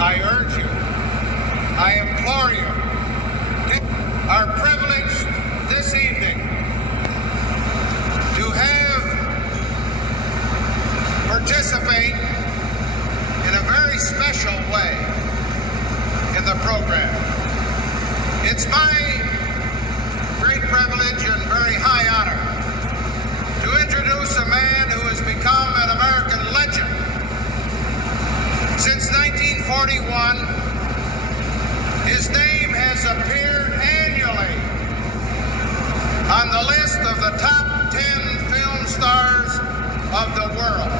I urge you, I implore you, are privileged this evening to participate in a very special way in the program. It's my great privilege and very high honor to introduce a man who has become an American legend. Since 1941, his name has appeared annually on the list of the top 10 film stars of the world.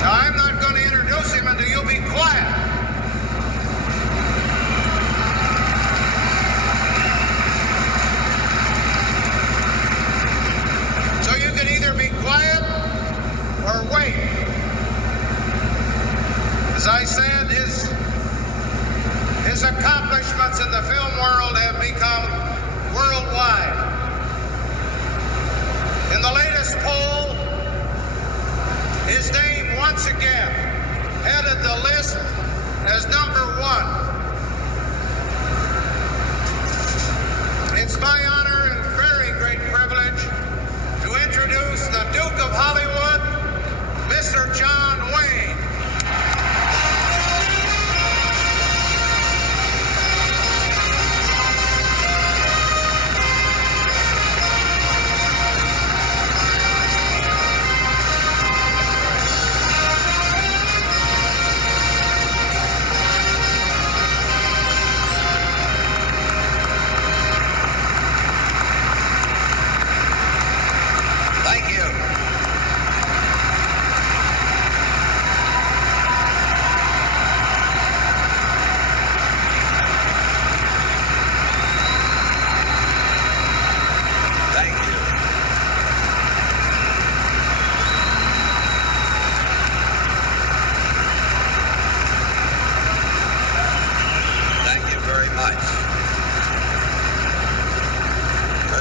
Now, I'm not going to introduce him until you'll be quiet. So you can either be quiet or wait. As I said, his accomplishments in the film world have become worldwide. In the latest poll, his name once again headed the list as #1. It's my honor and very great privilege to introduce the Duke of Hollywood, Mr. John Wayne.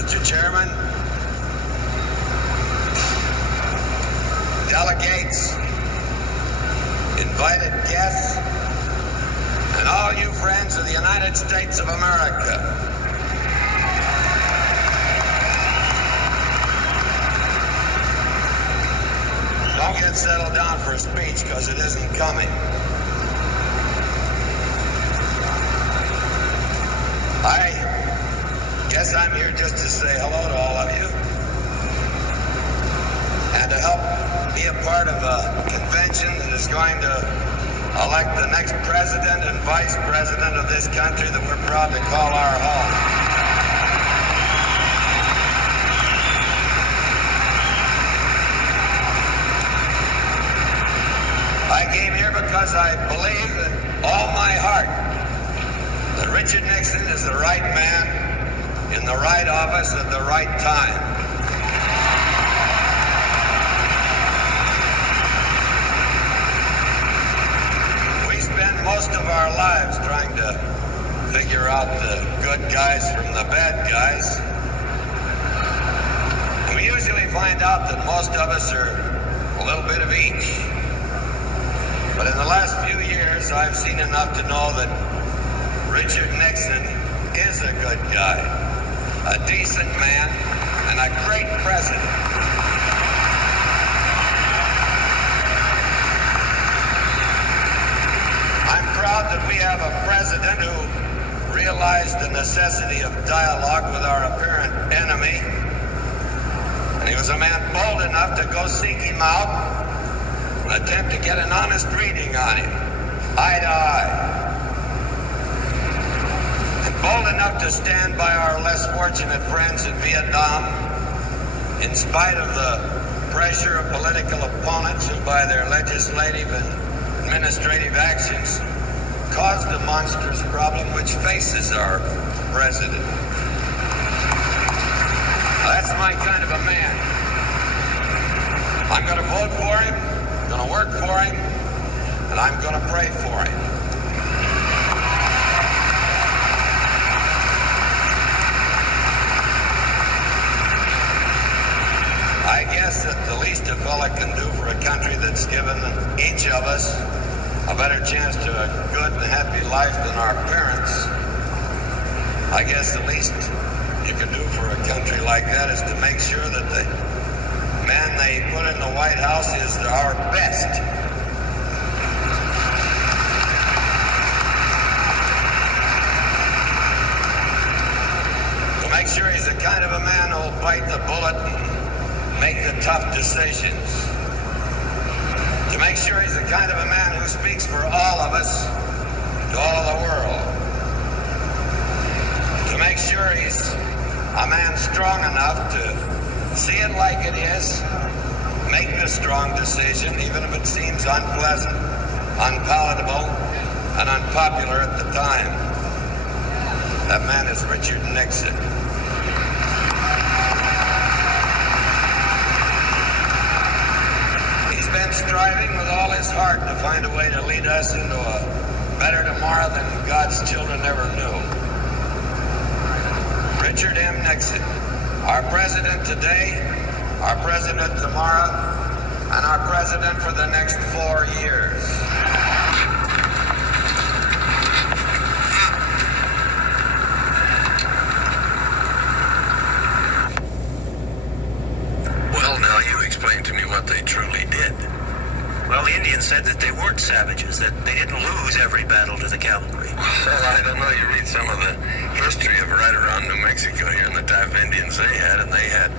Mr. Chairman, delegates, invited guests, and all you friends of the United States of America. Don't get settled down for a speech, because it isn't coming. I guess I'm here just to say hello to all of you and to help be a part of a convention that is going to elect the next president and vice president of this country that we're proud to call our home. I came here because I believe with all my heart that Richard Nixon is the right man in the right office at the right time. We spend most of our lives trying to figure out the good guys from the bad guys. And we usually find out that most of us are a little bit of each. But in the last few years, I've seen enough to know that Richard Nixon is a good guy, a decent man, and a great president. I'm proud that we have a president who realized the necessity of dialogue with our apparent enemy, and he was a man bold enough to go seek him out and attempt to get an honest reading on him, eye to eye. Bold enough to stand by our less fortunate friends in Vietnam, in spite of the pressure of political opponents who, by their legislative and administrative actions, caused the monstrous problem which faces our president. That's my kind of a man. I'm going to vote for him, I'm going to work for him, and I'm going to pray for him. I guess that the least a fella can do for a country that's given each of us a better chance to a good and happy life than our parents, I guess the least you can do for a country like that is to make sure that the man they put in the White House is our best. To make sure he's the kind of a man who'll bite the bullet and make the tough decisions. To make sure he's the kind of a man who speaks for all of us to all the world. To make sure he's a man strong enough to see it like it is, make the strong decision, even if it seems unpleasant, unpalatable, and unpopular at the time. That man is Richard Nixon. He's been striving with all his heart to find a way to lead us into a better tomorrow than God's children ever knew. Richard M. Nixon, our president today, our president tomorrow, and our president for the next 4 years. Well, now you explain to me what they truly did. Well, the Indians said that they weren't savages, that they didn't lose every battle to the cavalry. Well, I don't know. You read some of the history of right around New Mexico here and the type of Indians they had, and they had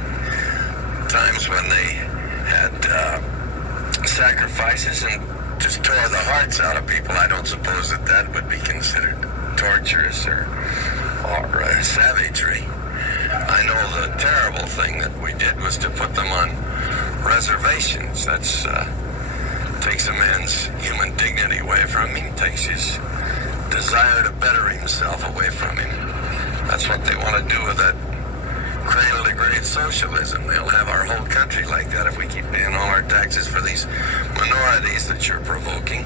times when they had sacrifices and just tore the hearts out of people. I don't suppose that that would be considered torturous or savagery. I know the terrible thing that we did was to put them on reservations. That's takes a man's human dignity away from him, takes his desire to better himself away from him. That's what they want to do with that cradle-to-grave socialism. They'll have our whole country like that if we keep paying all our taxes for these minorities that you're provoking.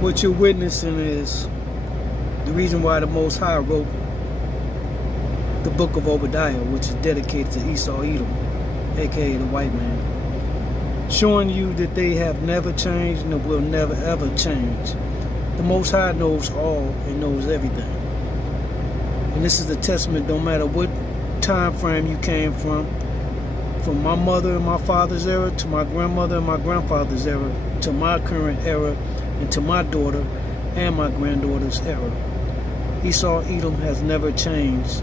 What you're witnessing is the reason why the Most High wrote the book of Obadiah, which is dedicated to Esau, Edom, aka the white man, showing you that they have never changed and will never ever change. The Most High knows all and knows everything. And this is a testament, no matter what time frame you came from my mother and my father's era, to my grandmother and my grandfather's era, to my current era, and to my daughter and my granddaughter's era. Esau, Edom has never changed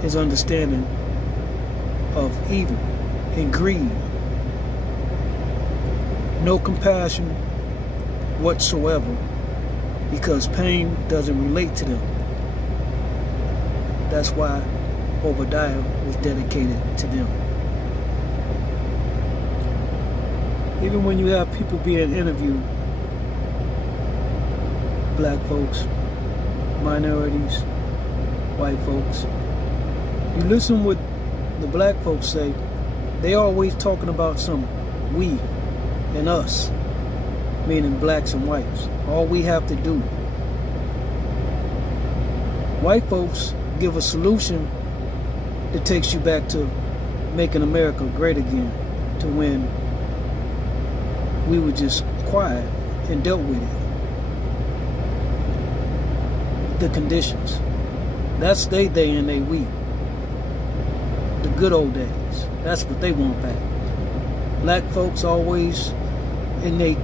his understanding of evil and greed. No compassion whatsoever, because pain doesn't relate to them. That's why Obadiah was dedicated to them. Even when you have people being interviewed, black folks, minorities, white folks, you listen what the black folks say, they always talking about some we and us, meaning blacks and whites. All we have to do. White folks give a solution that takes you back to making America great again, to when we were just quiet and dealt with it. The conditions. That's they and they we. The good old days. That's what they want back. Black folks always in their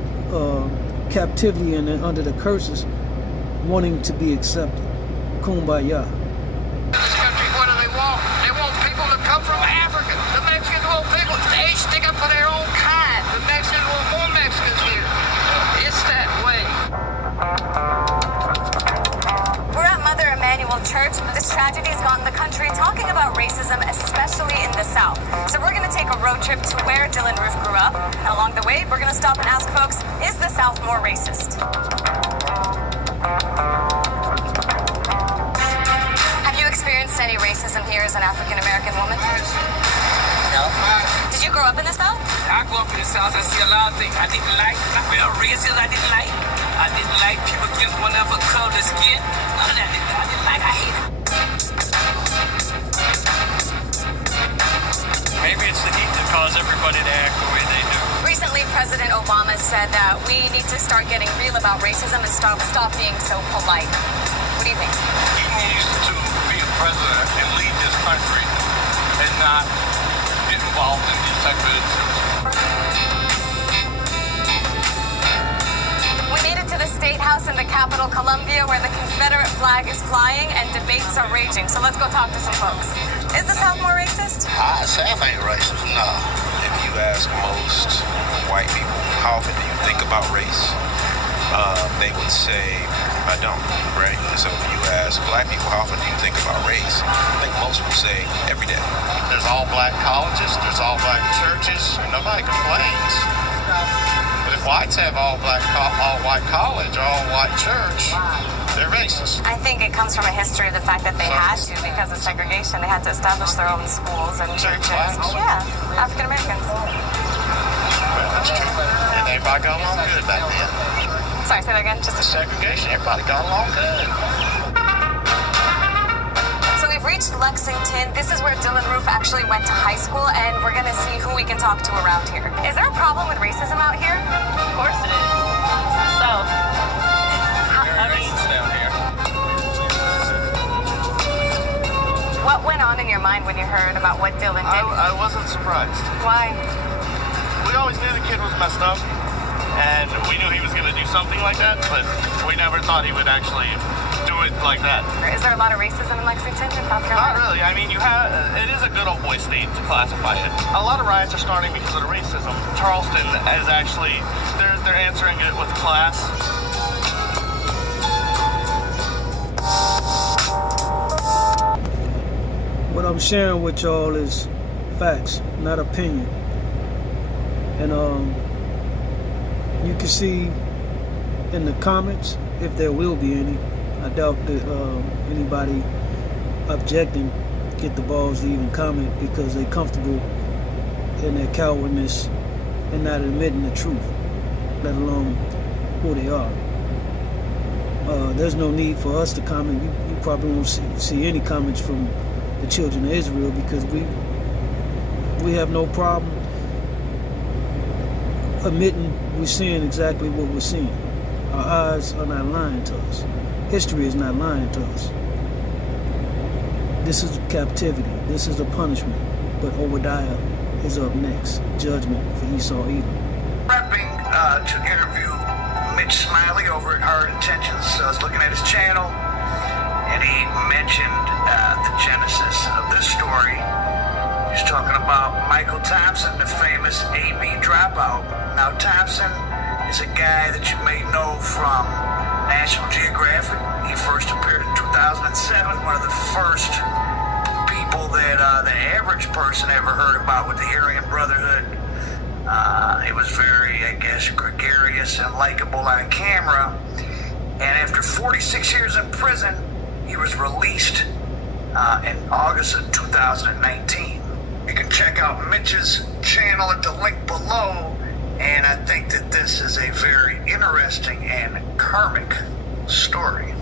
captivity and under the curses, wanting to be accepted. Kumbaya. This country, what do they want? They want people to come from Africa. The Mexicans want people. They stick up for their own kind. The Mexicans want more Mexicans here. It's that way. We're at Mother Emanuel Church. This tragedy has gotten the country talking about racism, especially in the South. So we're going to take a road trip to where Dylan Roof grew up. And along the way, we're going to stop and ask folks, is the South more racist? Have you experienced any racism here as an African-American woman? No. Did you grow up in the South? I grew up in the South. I see a lot of things I didn't like. Real racism I didn't like. I didn't like people just whatever color of skin. None of that I didn't like. I hate it. Maybe it's the heat that caused everybody to act the way they do. Recently, President Obama said that we need to start getting real about racism and stop being so polite. What do you think? He needs to be a president and lead this country and not get involved in these type of issues. We made it to the State House in the capital, Columbia, where the Confederate flag is flying and debates are raging. So let's go talk to some folks. Is the South more racist? South ain't racist, no. If you ask most white people, how often do you think about race? They would say, I don't, right? So if you ask black people, how often do you think about race? I think most will say every day. There's all black colleges, there's all black churches, and nobody complains. But if whites have all white college, all white church, they're racist. I think it comes from a history of the fact that they had to, because of segregation, they had to establish their own schools and churches. Yeah, African Americans. Well, that's true. And everybody got along good back then. Sorry, say that again. Just the segregation, everybody got along good. So we've reached Lexington. This is where Dylan Roof actually went to high school, and we're going to see who we can talk to around here. Is there a problem with racism out here? Of course it is. It's the South. Down here. What went on in your mind when you heard about what Dylan did? I wasn't surprised. Why? We always knew the kid was messed up, and we knew he was going to do something like that, but we never thought he would actually do it like that. Is there a lot of racism in Lexington, in South Carolina? Not really. I mean, it is a good old boy state to classify it. A lot of riots are starting because of the racism. Charleston is actually, they're answering it with class. What I'm sharing with y'all is facts, not opinion. And you can see in the comments, if there will be any, I doubt that anybody objecting get the balls to even comment, because they're comfortable in their cowardness and not admitting the truth, let alone who they are. There's no need for us to comment. You probably won't see any comments from the children of Israel, because we have no problem admitting we're seeing exactly what we're seeing. Our eyes are not lying to us. History is not lying to us. This is captivity. This is a punishment. But Obadiah is up next. Judgment for Esau, Edom. Prepping to interview Mitch Smiley over at Hard Intentions. I was looking at his channel, and he mentioned the genesis of this story. He's talking about Michael Thompson, the famous AB dropout. Now, Thompson is a guy that you may know from National Geographic. He first appeared in 2007, one of the first people that the average person ever heard about with the Aryan Brotherhood. He was very, I guess, gregarious and likable on camera. And after 46 years in prison, he was released in August of 2019. You can check out Mitch's channel at the link below, and I think that this is a very interesting and karmic story.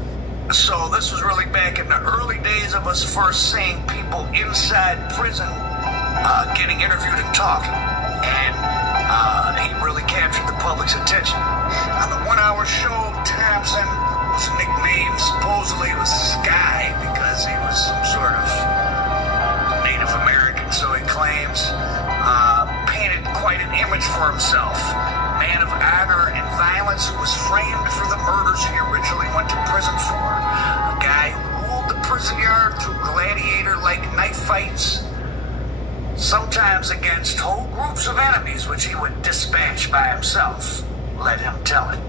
So this was really back in the early days of us first seeing people inside prison getting interviewed and talking, and he really captured the public's attention. On the 1 hour show, Thompson was nicknamed, supposedly it was Sky, because he was some sort of Native American, so he claims, painted quite an image for himself. Man of honor and violence who was framed for the murders he originally went to prison for. A guy who ruled the prison yard through gladiator-like knife fights, sometimes against whole groups of enemies which he would dispatch by himself. Let him tell it.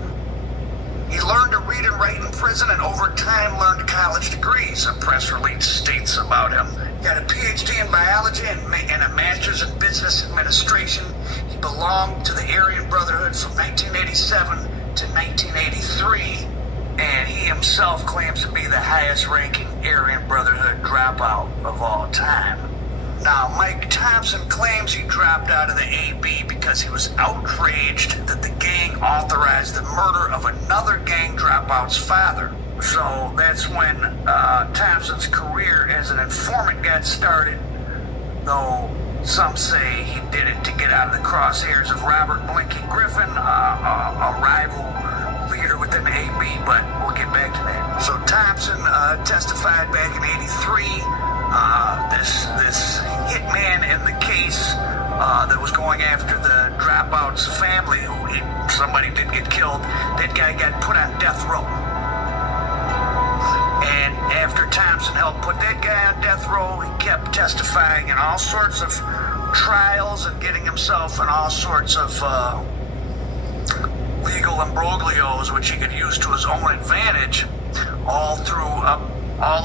He learned to read and write in prison, and over time learned college degrees. A press release states about him. He got a PhD in biology and a master's in business administration. He belonged to the Aryan Brotherhood from 1987 to 1983, and he himself claims to be the highest ranking Aryan Brotherhood dropout of all time. Now, Mike Thompson claims he dropped out of the AB because he was outraged that the gang authorized the murder of another gang dropout's father. So that's when Thompson's career as an informant got started, though Some say he did it to get out of the crosshairs of Robert Blinky Griffin, a rival leader within the AB, but we'll get back to that. So Thompson testified back in '83. This hitman in the case that was going after the dropout's family, somebody did get killed. That guy got put on death row. And after Thompson helped put that guy on death row, he kept testifying in all sorts of trials and getting himself in all sorts of legal imbroglios, which he could use to his own advantage, all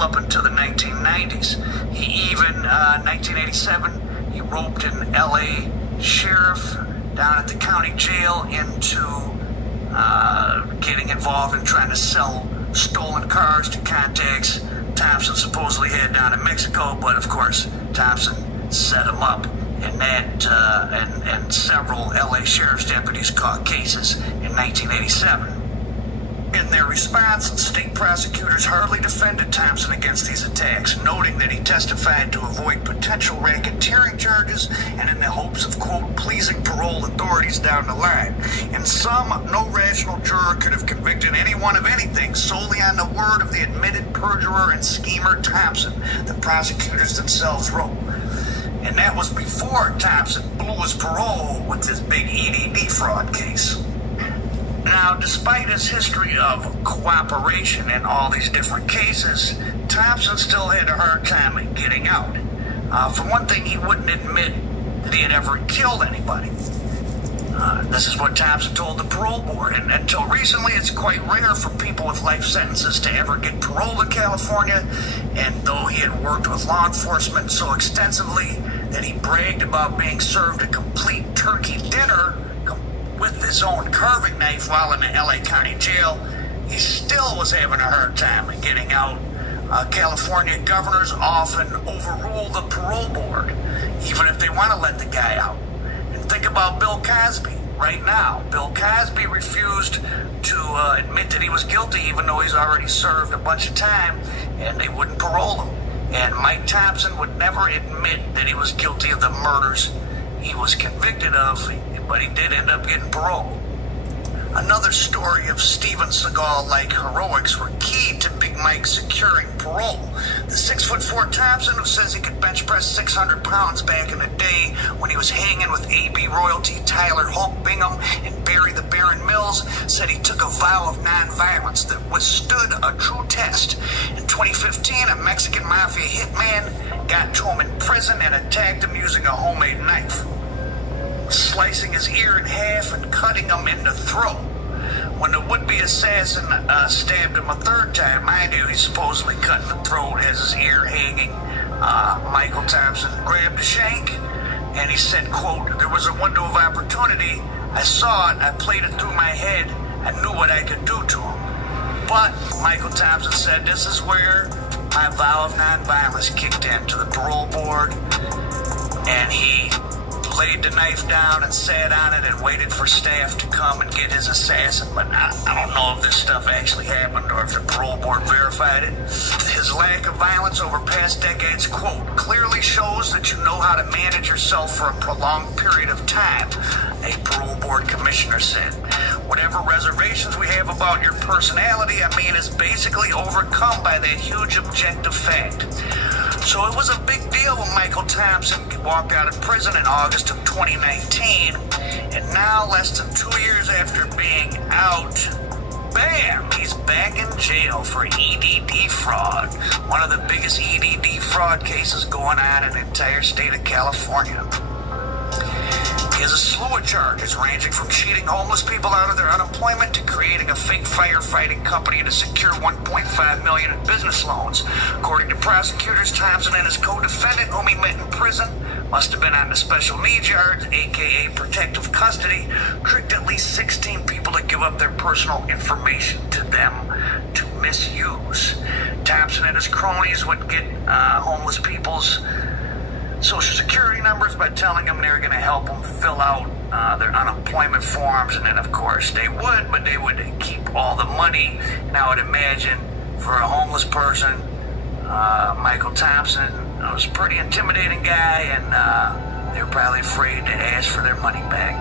up until the 1990s. He even, 1987, he roped an LA sheriff down at the county jail into getting involved in trying to sell stolen cars to contacts Thompson supposedly had down in Mexico, but of course Thompson set him up, and that and several LA sheriff's deputies caught cases in 1987. In their response, state prosecutors hardly defended Thompson against these attacks, noting that he testified to avoid potential racketeering charges and in the hopes of, quote, pleasing parole authorities down the line. In sum, no rational juror could have convicted anyone of anything solely on the word of the admitted perjurer and schemer Thompson, the prosecutors themselves wrote. And that was before Thompson blew his parole with this big EDD fraud case. Now, despite his history of cooperation in all these different cases, Thompson still had a hard time getting out. For one thing, he wouldn't admit that he had ever killed anybody. This is what Thompson told the parole board, and until recently, it's quite rare for people with life sentences to ever get paroled in California, and though he had worked with law enforcement so extensively that he bragged about being served a complete turkey dinner with his own carving knife while in the LA County Jail, he still was having a hard time getting out. California governors often overrule the parole board, even if they want to let the guy out. And think about Bill Cosby right now. Bill Cosby refused to admit that he was guilty, even though he's already served a bunch of time, and they wouldn't parole him. And Mike Thompson would never admit that he was guilty of the murders he was convicted of, but he did end up getting parole. Another story of Steven Seagal-like heroics were key to Big Mike securing parole. The 6'4" Thompson, who says he could bench press 600 pounds back in the day when he was hanging with AB royalty Tyler Hulk Bingham and Barry the Baron Mills, said he took a vow of nonviolence that withstood a true test. In 2015, a Mexican mafia hitman got to him in prison and attacked him using a homemade knife, slicing his ear in half and cutting him in the throat. When the would-be assassin stabbed him a third time, mind you, he's supposedly cut in the throat, has his ear hanging, Michael Thompson grabbed a shank, and he said, quote, there was a window of opportunity. I saw it, I played it through my head, I knew what I could do to him. But, Michael Thompson said, this is where my vow of nonviolence kicked in to the parole board, and he laid the knife down and sat on it and waited for staff to come and get his assassin. But I don't know if this stuff actually happened or if the parole board verified it. His lack of violence over past decades, quote, clearly shows that you know how to manage yourself for a prolonged period of time, a parole board commissioner said. Whatever reservations we have about your personality, is basically overcome by that huge objective fact. So it was a big deal when Michael Thompson walked out of prison in August of 2019, and now, less than 2 years after being out, bam, he's back in jail for EDD fraud, one of the biggest EDD fraud cases going on in the entire state of California. He has a slew of charges ranging from cheating homeless people out of their unemployment to creating a fake firefighting company to secure $1.5 million in business loans. According to prosecutors, Thompson and his co-defendant, whom he met in prison, must have been on the special needs yards, aka protective custody, tricked at least 16 people to give up their personal information to them to misuse. Thompson and his cronies would get homeless people's Social Security numbers by telling them they were going to help them fill out their unemployment forms, and then of course they would, but they would keep all the money. And I would imagine for a homeless person, Michael Thompson was a pretty intimidating guy, and They were probably afraid to ask for their money back.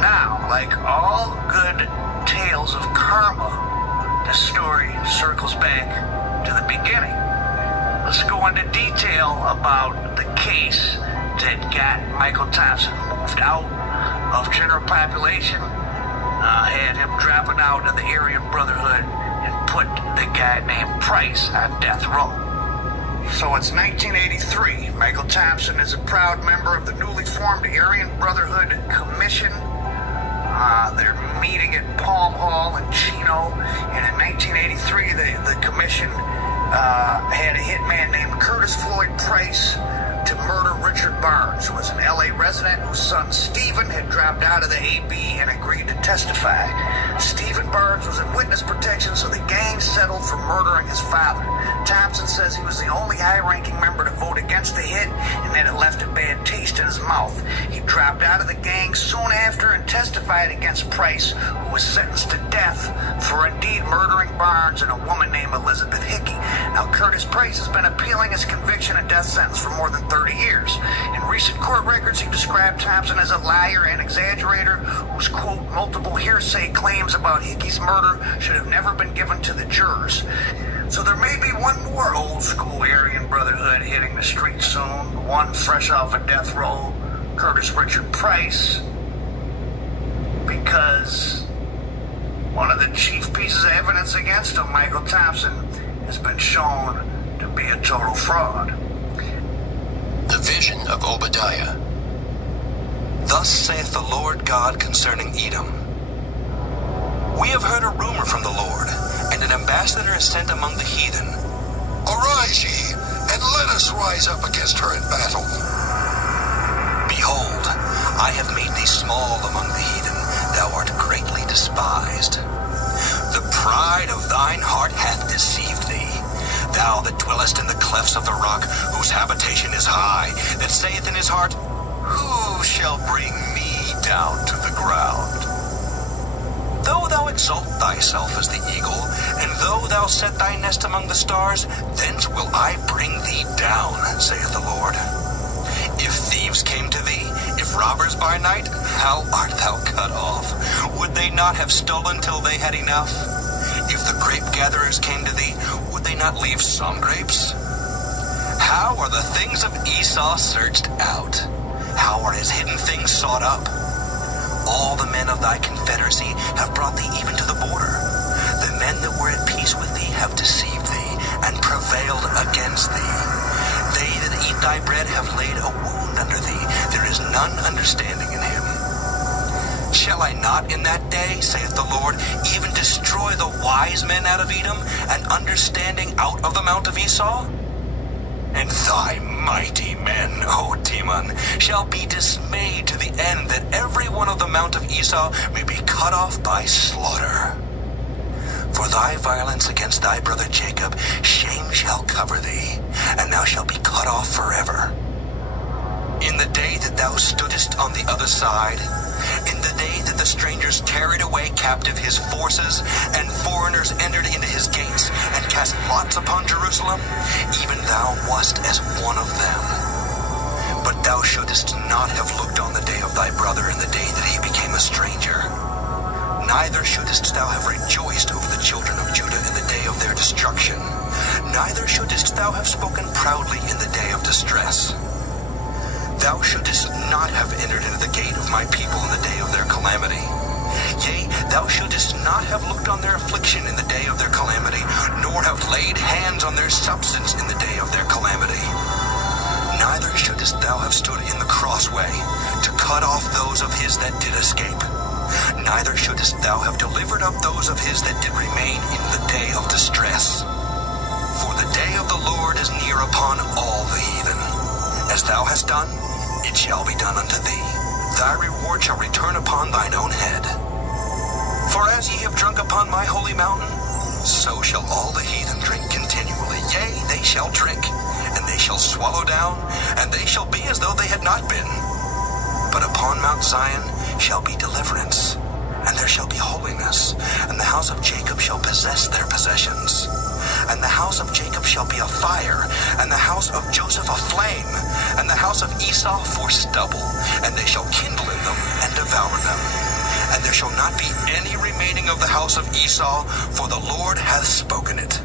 Now, like all good tales of karma, this story circles back to the beginning. Let's go into detail about the case that got Michael Thompson moved out of general population, had him dropping out of the Aryan Brotherhood, and put the guy named Price on death row. So it's 1983. Michael Thompson is a proud member of the newly formed Aryan Brotherhood Commission. They're meeting at Palm Hall in Chino, and in 1983 the commission had a hitman named Curtis Floyd Price to murder Richard Barnes, who was an LA resident whose son Stephen had dropped out of the AB and agreed to testify. Stephen Barnes was in witness protection, so the gang settled for murdering his father. Thompson says he was the only high-ranking member to vote against the hit and that it left a bad taste in his mouth. He dropped out of the gang soon after and testified against Price, who was sentenced to death for indeed murdering Barnes and a woman named Elizabeth Hickey. Now, Curtis Price has been appealing his conviction and death sentence for more than 30 years. In recent court records, he described Thompson as a liar and exaggerator whose, quote, multiple hearsay claims about Hickey's murder should have never been given to the jurors. So there may be one more old-school Aryan Brotherhood hitting the streets soon, one fresh off a death row, Curtis Richard Price, because one of the chief pieces of evidence against him, Michael Thompson, has been shown to be a total fraud. The vision of Obadiah. Thus saith the Lord God concerning Edom. We have heard a rumor from the Lord, and an ambassador is sent among the heathen. Arise ye, and let us rise up against her in battle. Behold, I have made thee small among the heathen, thou art greatly despised. The pride of thine heart hath deceived thee, thou that dwellest in the clefts of the rock, whose habitation is high, that saith in his heart, Who shall bring me down to the ground? Though thou exalt thyself as the eagle, and though thou set thy nest among the stars, thence will I bring thee down, saith the Lord. If thieves came to thee, if robbers by night, how art thou cut off? Would they not have stolen till they had enough? If the grape gatherers came to thee, would they not leave some grapes? How are the things of Esau searched out? How are his hidden things sought up? All the men of thy confederacy have brought thee even to the border. The men that were at peace with thee have deceived thee, and prevailed against thee. They that eat thy bread have laid a wound under thee. There is none understanding in him. Shall I not in that day, saith the Lord, even destroy the wise men out of Edom, and understanding out of the mount of Esau? And thy mighty men, O Timon, shall be dismayed to the end that every one of the mount of Esau may be cut off by slaughter. For thy violence against thy brother Jacob, shame shall cover thee, and thou shalt be cut off forever. In the day that thou stoodest on the other side, in the day that the strangers carried away captive his forces, and foreigners entered into his gates, and cast lots upon Jerusalem, even thou wast as one of them. But thou shouldest not have looked on the day of thy brother in the day that he became a stranger. Neither shouldest thou have rejoiced over the children of Judah in the day of their destruction. Neither shouldest thou have spoken proudly in the day of distress. Thou shouldest not have entered into the gate of my people in the day of their calamity. Yea, thou shouldest not have looked on their affliction in the day of their calamity, nor have laid hands on their substance in the day of their calamity. Neither shouldest thou have stood in the crossway to cut off those of his that did escape. Neither shouldest thou have delivered up those of his that did remain in the day of distress. For the day of the Lord is near upon all the heathen. As thou hast done, it shall be done unto thee. Thy reward shall return upon thine own head. For as ye have drunk upon my holy mountain, so shall all the heathen drink continually. Yea, they shall drink, and they shall swallow down, and they shall be as though they had not been. But upon Mount Zion shall be deliverance, and there shall be holiness, and the house of Jacob shall possess their possessions. and the house of Jacob shall be a fire, and the house of Joseph a flame, and the house of Esau for stubble, and they shall kindle in them and devour them. And there shall not be any remaining of the house of Esau, for the Lord hath spoken it.